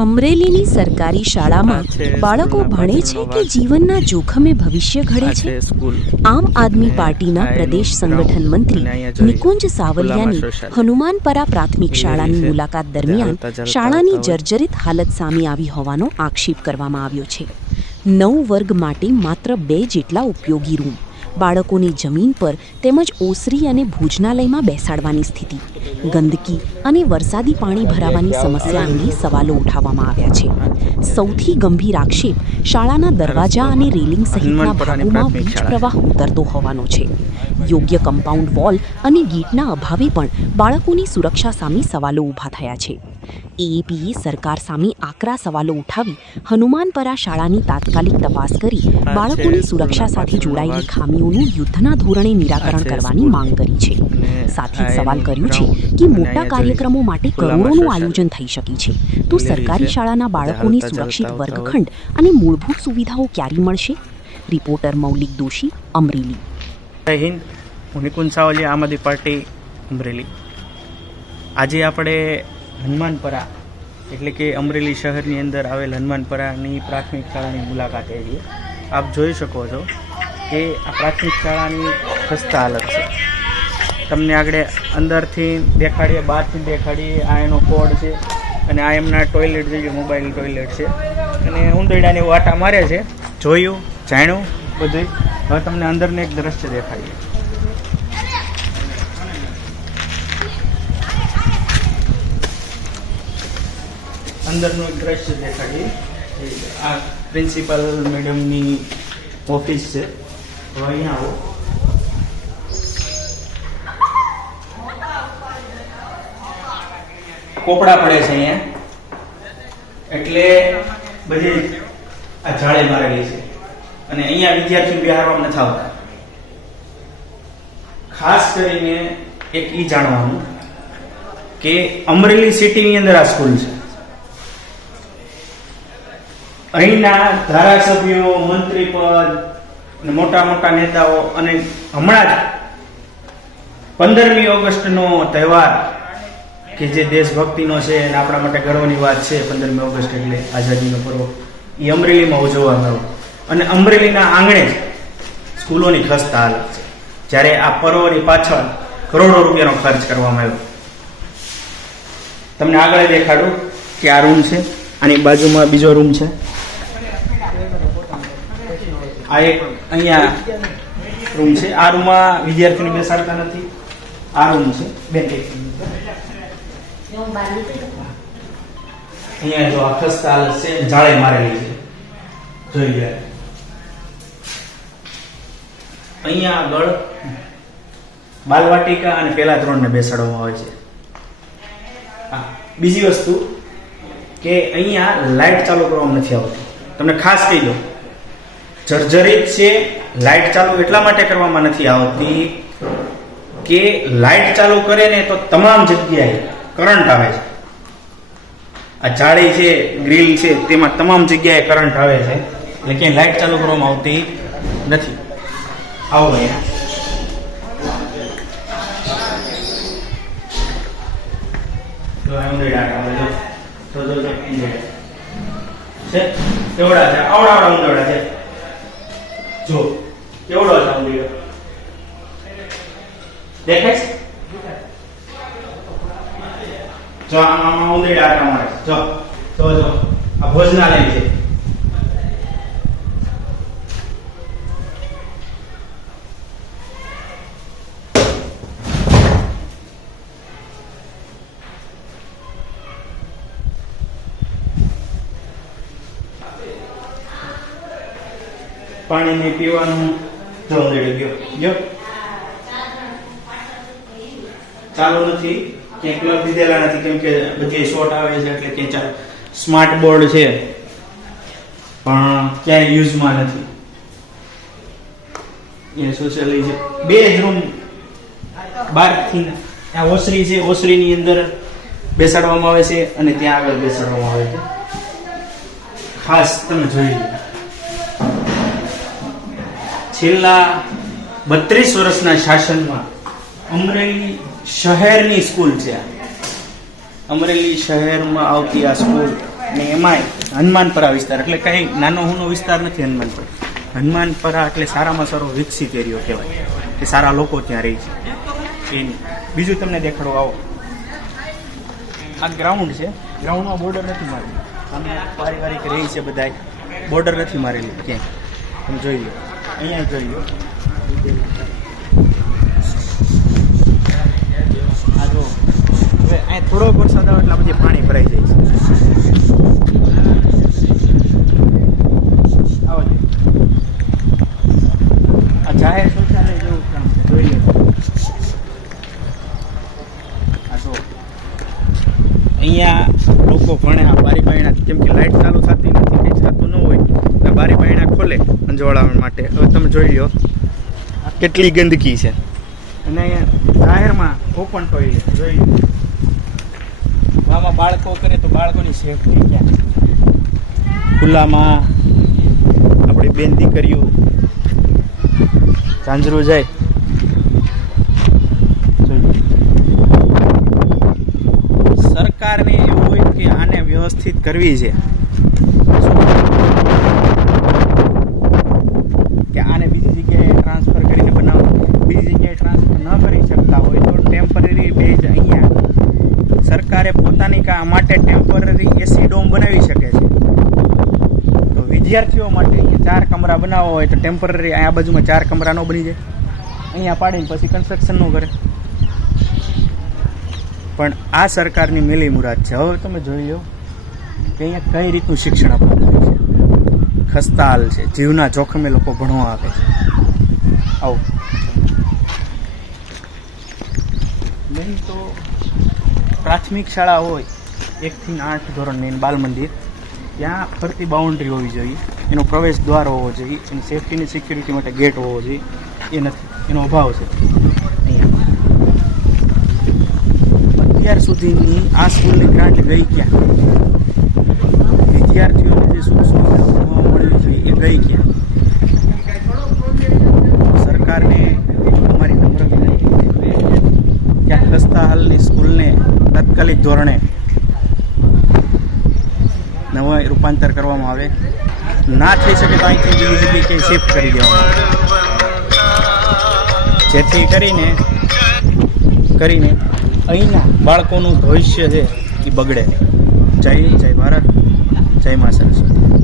અમરેલીની સરકારી શાળામાં બાળકો ભણે છે કે જીવનના જોખમે ભવિષ્ય ઘડે છે? આમ આદમી પાર્ટીના પ્રદેશ સંગઠન મંત્રી નિકુંજ સાવલિયાની હનુમાનપરા પ્રાથમિક શાળાની મુલાકાત દરમિયાન શાળાની જર્જરિત હાલત સામે આવી હોવાનો આક્ષેપ કરવામાં આવ્યો છે. 9 વર્ગ માટે માત્ર 2 જેટલા ઉપયોગી રૂમ, બાળકોની જમીન પર તેમજ ઓસરી અને ભોજનાલયમાં બેસાડવાની સ્થિતિ, ગંદકી અને વરસાદી પાણી ભરાવાની સમસ્યા અંગે સવાલો ઉઠાવવામાં આવ્યા છે. સૌથી ગંભીર આક્ષેપ શાળાના દરવાજા અને રેલિંગ સહિતના ભાગોમાં વીજ પ્રવાહ ઉતરતો હોવાનો છે. યોગ્ય કમ્પાઉન્ડ વોલ અને ગેટના અભાવે પણ બાળકોની સુરક્ષા સામે સવાલો ઊભા થયા છે. એએપીએ સરકાર સામે આકરા સવાલો ઉઠાવી હનુમાનપરા શાળાની તાત્કાલિક તપાસ કરી બાળકોની સુરક્ષા સાથે જોડાયેલી ખામીઓનું યુદ્ધના ધોરણે નિરાકરણ કરવાની માંગ કરી છે. સાથે જ સવાલ કર્યો છે કે મોટા કાર્યક્રમો માટે કરોડોનું આયોજન થઈ શકે છે, તો સરકારી શાળાના બાળકોને સુરક્ષિત વર્ગખંડ અને મૂળભૂત સુવિધાઓ ક્યારે મળશે? રિપોર્ટર મૌલિક દોશી, અમરેલી. જય હિન્દ, હું નિકુંજ સાવલિયા, આમ આદમી પાર્ટી, અમરેલી. આજે આપણે હનુમાનપરા એટલે કે અમરેલી શહેરની અંદર આવેલ હનુમાનપરાની પ્રાથમિક શાળાની મુલાકાતે છીએ. આપ જોઈ શકો છો કે આ પ્રાથમિક શાળાની ખસ્તા હાલત છે. તમને આગળ અંદરથી દેખાડીએ, બહારથી દેખાડીએ. આ એનો કોડ છે અને આ એમના ટોયલેટ છે, મોબાઈલ ટોયલેટ છે અને ઉંદરડાની વાટા મારે છે. જોયું, જાણ્યું બધું. હવે તમને અંદરને એક દ્રશ્ય દેખાડીએ. અંદરનું એક દ્રશ્ય દેખાડીએ. આ પ્રિન્સિપલ મેડમની ઓફિસ છે. તો અહીંયા આવો. કોપડા પડે છે અહીંયા, એટલે બધી આ જાળે મારેલી છે અને અહીંયા વિદ્યાર્થીઓ બિહારવામાં નથી આવતા. ખાસ કરીને એક ઈ જાણવાનું કે અમરેલી સિટીની અંદર આ સ્કૂલ છે. અહીંના ધારાસભ્યો, મંત્રી પદ અને મોટા મોટા નેતાઓ અને હમણાં જ 15મી ઓગસ્ટનો તહેવાર કે જે દેશભક્તિનો છે અને આપણા માટે ગર્વની વાત છે, 15મી ઓગસ્ટ એટલે આઝાદીનો પર્વ, એ અમરેલીમાં ઉજવવામાં આવ્યો અને અમરેલીના આંગણે જ સ્કૂલોની ખસ્તા હાલત છે. જ્યારે આ પર્વની પાછળ કરોડો રૂપિયાનો ખર્ચ કરવામાં આવ્યો. તમને આગળ દેખાડું કે આ રૂમ છે, આની બાજુમાં બીજો રૂમ છે. આ એક અહીંયા રૂમ છે. આ રૂમમાં વિદ્યાર્થીઓને બેસાડતા નથી. આ રૂમ છે. અહીંયા જો આ ખસ્તા હાલત છે, જાળે મારેલી છે, જોઈ લે. અહીંયા આગળ બાલવાટિકા અને પહેલા ધોરણને બેસાડવામાં આવે છે. બીજી વસ્તુ કે અહીંયા લાઇટ ચાલુ કરવામાં નથી આવતી. તમને ખાસ કહી દઉં, જર્જરિત છે. લાઇટ ચાલુ એટલા માટે કરવામાં નથી આવતી કે લાઇટ ચાલુ કરે ને તો તમામ જગ્યાએ કરંટ આવે છે. આ જાળી છે, ગ્રીલ છે, તેમાં તમામ જગ્યાએ કરંટ આવે છે, એટલે ક્યાંય લાઇટ ચાલુ કરવામાં આવતી નથી. આવો અહીંયા કેવડા છે, આવડા ઉંદરડા છે. જો કેવડો છે ઉંદરડો, દેખાય છે? જો આમાં ઉંદરડા આટા મારે. જો આ ભોજનાલય છે. પાણી ને પીવાનું જો ઉંદરડો ગયો ચાલુ નથી, ક્યાંય પ્લગ દીધેલા નથી, કેમ કે બધી શોર્ટ આવે છે એટલે ક્યાંય સ્માર્ટ બોર્ડ છે પણ ક્યાંય યુઝમાં નથી. એ સોશિયલી છે. 2 જ રૂમ બહારથી. આ ઓસરી છે, ઓસરીની અંદર બેસાડવામાં આવે છે અને ત્યાં આગળ બેસાડવામાં આવે છે. ખાસ તમે જોઈ લો, છેલ્લા 32 વર્ષના શાસનમાં અમરેલી શહેરની સ્કૂલ છે. અમરેલી શહેરમાં આવતી આ સ્કૂલ અને એમાંય હનુમાનપરા વિસ્તાર એટલે કંઈ નાનો હુનો વિસ્તાર નથી. હનુમાનપરા એટલે સારામાં સારો વિકસિત એરિયો કહેવાય કે સારા લોકો ત્યાં રહે છે. એ બીજું તમને દેખાડો, આવો આ ગ્રાઉન્ડ છે. ગ્રાઉન્ડમાં બોર્ડર નથી મારેલી, અમે પારિવારિક રહી છે બધા, બોર્ડર નથી મારેલી ક્યાંય. તમે જોઈ લો, અહીંયા જોઈ લો. આ જો હવે અહીંયા થોડોક વરસાદ આવે એટલે પછી પાણી ભરાઈ જાય છે. આવો છે આ જાહેર શૌચાલય જેવું કામ છે, જોઈ લો. આ જો અહીંયા લોકો ભણે આ બારી બાયણા, કેમ કે લાઇટ ચાલુ થતી નથી, કંઈ થતું ન હોય તો બારી બાયણા ખોલે અંજવાળા માટે. હવે તમે જોઈ લો આ કેટલી ગંદકી છે. અને અહીંયા જાહેરમાં ઓપન ટોયલેટ જોઈ લો. આમાં બાળકો કરે તો બાળકોની સેફટી ક્યાં? ખુલ્લામાં આપણી બેન દીકરીઓ ઝાંઝરું જાય. સરકારને એવું હોય કે આને વ્યવસ્થિત કરવી છે, કે આને બીજી જગ્યાએ ટ્રાન્સફર કરીને બનાવો. બીજી જગ્યાએ ટ્રાન્સફર ન કરી શકતા હોય તો ટેમ્પરરી બેઝ અહીંયા સરકારે પોતાની માટે ટેમ્પરરી એસી ડોમ બનાવી શકે છે. તો વિદ્યાર્થીઓ માટે અહીંયા 4 કમરા બનાવવા હોય તો ટેમ્પરરી આ બાજુમાં 4 કમરા ન બની જાય, અહીંયા પાડીને પછી કન્સ્ટ્રક્શન ન કરે. પણ આ સરકારની મેલી મુરાદ છે. હવે તમે જોઈ લો કે અહીંયા કઈ રીતનું શિક્ષણ આપવામાં આવે છે. ખસ્તા હાલ છે, જીવના જોખમે લોકો ભણવા આવે છે. આવું મેન તો પ્રાથમિક શાળા હોય 1 થી 8 ધોરણની બાલ મંદિર, ત્યાં ફરતી બાઉન્ડ્રી હોવી જોઈએ, એનો પ્રવેશ દ્વાર હોવો જોઈએ, એની સેફટીની સિક્યુરિટી માટે ગેટ હોવો જોઈએ. એ નથી, એનો અભાવ છે અહીંયા. અત્યાર સુધીની આ સ્કૂલની ગ્રાન્ટ ગઈ ક્યાં? વિદ્યાર્થીઓને જે સુખ સુવિધાઓ ભણવા મળવી જોઈએ એ ગઈ ક્યાં? સરકારને અમારી નમ્ર વિનંતી છે કે આ ખસ્તા હાલની સ્કૂલને તાત્કાલિક ધોરણે નવા રૂપાંતર કરવામાં આવે. ના થઈ શકે તો અહીંથી બીજી જગ્યાએ ક્યાંય શિફ્ટ કરી દેવામાં આવે, જેથી કરીને અહીંના બાળકોનું ભવિષ્ય છે એ બગડે. જય ભારત, જય મા સરસ્વતી.